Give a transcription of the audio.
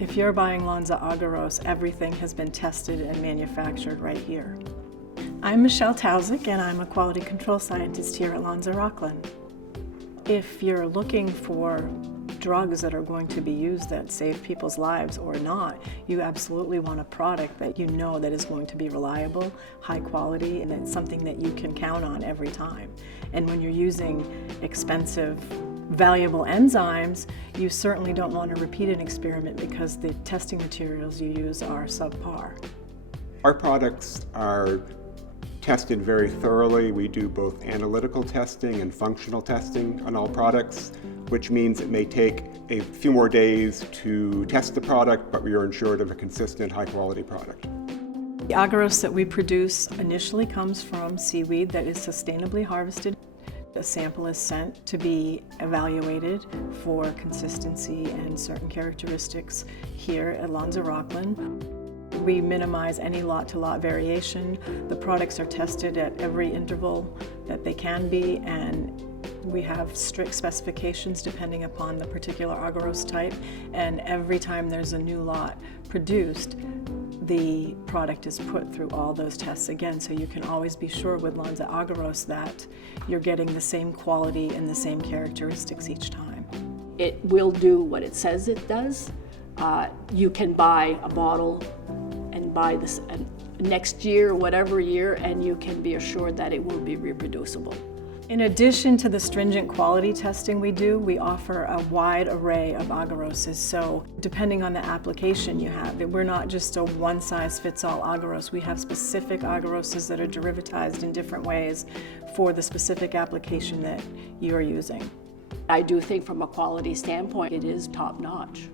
If you're buying Lonza Agaros, everything has been tested and manufactured right here. I'm Michele and I'm a quality control scientist here at Lonza Rockland. If you're looking for drugs that are going to be used that save people's lives or not, you absolutely want a product that you know that is going to be reliable, high quality, and it's something that you can count on every time. And when you're using expensive, valuable enzymes, you certainly don't want to repeat an experiment because the testing materials you use are subpar. Our products are tested very thoroughly. We do both analytical testing and functional testing on all products, which means it may take a few more days to test the product, but we are ensured of a consistent, high-quality product. The agaros that we produce initially comes from seaweed that is sustainably harvested. A sample is sent to be evaluated for consistency and certain characteristics here at Lonza Rockland. We minimize any lot-to-lot variation. The products are tested at every interval that they can be, and we have strict specifications depending upon the particular agaros type, and every time there's a new lot produced, the product is put through all those tests again, so you can always be sure with Lonza Agaros that you're getting the same quality and the same characteristics each time. It will do what it says it does. You can buy a bottle and buy this next year, whatever year, and you can be assured that it will be reproducible. In addition to the stringent quality testing we do, we offer a wide array of agaroses. So depending on the application you have, we're not just a one-size-fits-all agaros. We have specific agaroses that are derivatized in different ways for the specific application that you're using. I do think from a quality standpoint, it is top-notch.